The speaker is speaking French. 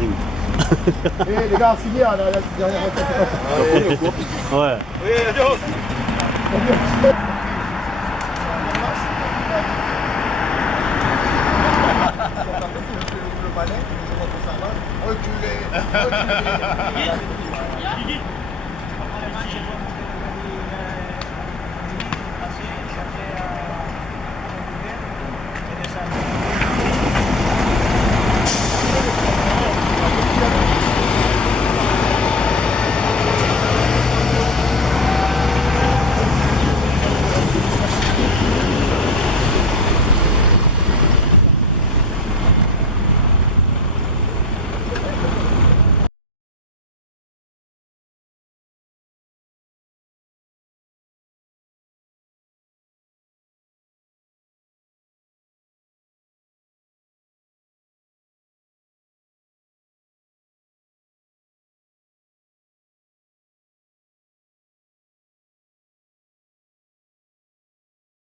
arrive. Et les gars, filière, la dernière fois. Ouais. Oui, adios. Le balai, reculez, reculez.